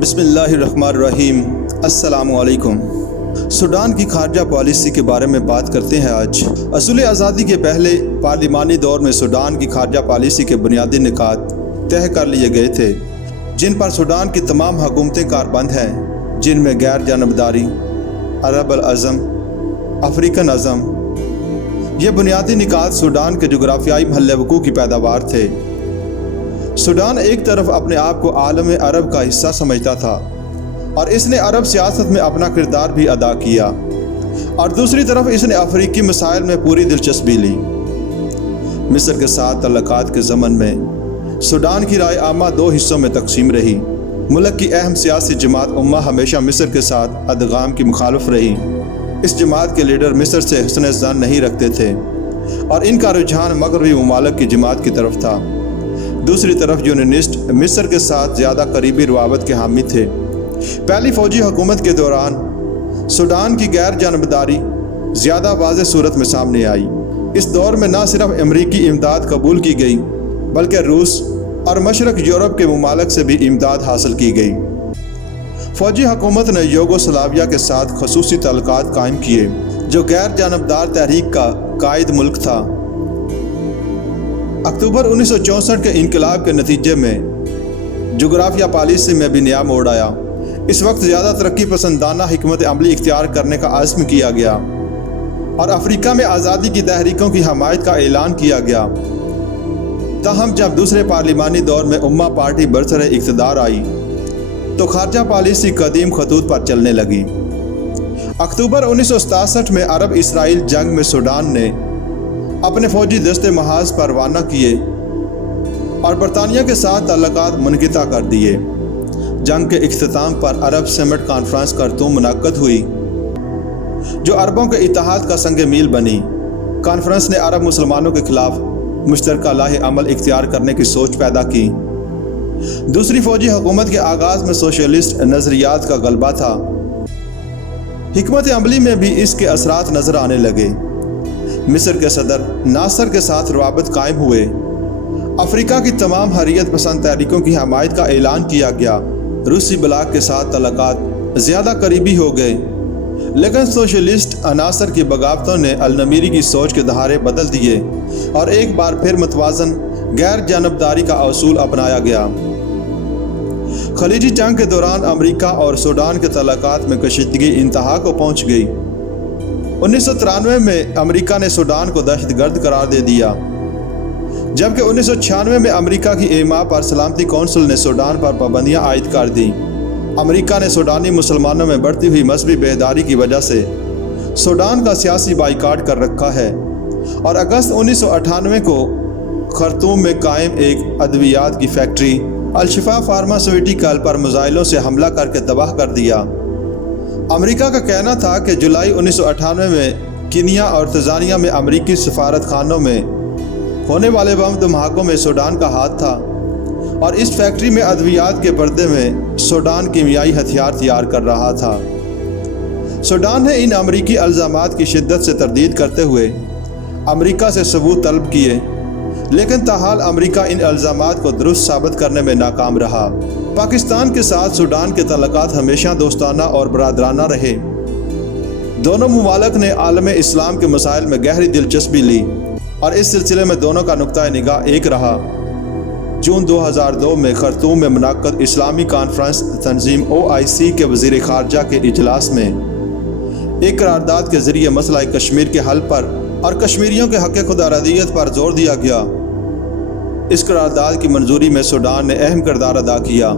بسم اللہ الرحمن الرحیم۔ السلام علیکم۔ سوڈان کی خارجہ پالیسی کے بارے میں بات کرتے ہیں آج۔ حصول آزادی کے پہلے پارلیمانی دور میں سوڈان کی خارجہ پالیسی کے بنیادی نکات طے کر لیے گئے تھے، جن پر سوڈان کی تمام حکومتیں کاربند ہیں، جن میں غیر جانبداری، عرب العظم، افریقن عظم۔ یہ بنیادی نکات سوڈان کے جغرافیائی محل وقوع کی پیداوار تھے۔ سوڈان ایک طرف اپنے آپ کو عالم عرب کا حصہ سمجھتا تھا اور اس نے عرب سیاست میں اپنا کردار بھی ادا کیا، اور دوسری طرف اس نے افریقی مسائل میں پوری دلچسپی لی۔ مصر کے ساتھ تعلقات کے ضمن میں سوڈان کی رائے عامہ دو حصوں میں تقسیم رہی۔ ملک کی اہم سیاسی جماعت امہ ہمیشہ مصر کے ساتھ ادغام کی مخالف رہی۔ اس جماعت کے لیڈر مصر سے حسن ظن نہیں رکھتے تھے اور ان کا رجحان مغربی ممالک کی جماعت کی طرف تھا۔ دوسری طرف یونینسٹ مصر کے ساتھ زیادہ قریبی روابط کے حامی تھے۔ پہلی فوجی حکومت کے دوران سوڈان کی غیر جانبداری زیادہ واضح صورت میں سامنے آئی۔ اس دور میں نہ صرف امریکی امداد قبول کی گئی بلکہ روس اور مشرق یورپ کے ممالک سے بھی امداد حاصل کی گئی۔ فوجی حکومت نے یوگوسلاویہ کے ساتھ خصوصی تعلقات قائم کیے، جو غیر جانبدار تحریک کا قائد ملک تھا۔ اکتوبر 1964 کے انقلاب کے نتیجے میں جغرافیہ پالیسی میں بھی نیا موڑ آیا۔ اس وقت زیادہ ترقی پسندانہ حکمت عملی اختیار کرنے کا عزم کیا گیا اور افریقہ میں آزادی کی تحریکوں کی حمایت کا اعلان کیا گیا۔ تاہم جب دوسرے پارلیمانی دور میں امہ پارٹی برسر اقتدار آئی تو خارجہ پالیسی قدیم خطوط پر چلنے لگی۔ اکتوبر 1967 میں عرب اسرائیل جنگ میں سوڈان نے اپنے فوجی دستے محاذ پر روانہ کیے اور برطانیہ کے ساتھ تعلقات منقطع کر دیے۔ جنگ کے اختتام پر عرب سمٹ کانفرنس خرطوم منعقد ہوئی، جو عربوں کے اتحاد کا سنگ میل بنی۔ کانفرنس نے عرب مسلمانوں کے خلاف مشترکہ لاہ عمل اختیار کرنے کی سوچ پیدا کی۔ دوسری فوجی حکومت کے آغاز میں سوشلسٹ نظریات کا غلبہ تھا۔ حکمت عملی میں بھی اس کے اثرات نظر آنے لگے۔ مصر کے صدر ناصر کے ساتھ روابط قائم ہوئے۔ افریقہ کی تمام حریت پسند تحریکوں کی حمایت کا اعلان کیا گیا۔ روسی بلاک کے ساتھ تعلقات زیادہ قریبی ہو گئے، لیکن سوشلسٹ عناصر کی بغاوتوں نے النمیری کی سوچ کے دہارے بدل دیے اور ایک بار پھر متوازن غیر جانبداری کا اصول اپنایا گیا۔ خلیجی جنگ کے دوران امریکہ اور سوڈان کے تعلقات میں کشیدگی انتہا کو پہنچ گئی۔ 1993 میں امریکہ نے سوڈان کو دہشت گرد قرار دے دیا، جبکہ 1996 میں امریکہ کی ایما پر سلامتی کونسل نے سوڈان پر پابندیاں عائد کر دیں۔ امریکہ نے سوڈانی مسلمانوں میں بڑھتی ہوئی مذہبی بیداری کی وجہ سے سوڈان کا سیاسی بائیکاٹ کر رکھا ہے اور اگست 1998 کو خرطوم میں قائم ایک ادویات کی فیکٹری الشفا فارماسیوٹیکل پر میزائلوں سے حملہ کر کے تباہ کر دیا۔ امریکہ کا کہنا تھا کہ جولائی 1998 میں کینیا اور تنزانیہ میں امریکی سفارت خانوں میں ہونے والے بم دھماکوں میں سوڈان کا ہاتھ تھا، اور اس فیکٹری میں ادویات کے پردے میں سوڈان کیمیائی ہتھیار تیار کر رہا تھا۔ سوڈان نے ان امریکی الزامات کی شدت سے تردید کرتے ہوئے امریکہ سے ثبوت طلب کیے، لیکن تاحال امریکہ ان الزامات کو درست ثابت کرنے میں ناکام رہا۔ پاکستان کے ساتھ سوڈان کے تعلقات ہمیشہ دوستانہ اور برادرانہ رہے۔ دونوں ممالک نے عالم اسلام کے مسائل میں گہری دلچسپی لی اور اس سلسلے میں دونوں کا نقطہ نگاہ ایک رہا۔ جون 2002 میں خرطوم میں منعقد اسلامی کانفرنس تنظیم OIC کے وزیر خارجہ کے اجلاس میں ایک قرارداد کے ذریعے مسئلہ کشمیر کے حل پر اور کشمیریوں کے حق خود ارادیت پر زور دیا گیا۔ اس قرارداد کی منظوری میں سوڈان نے اہم کردار ادا کیا۔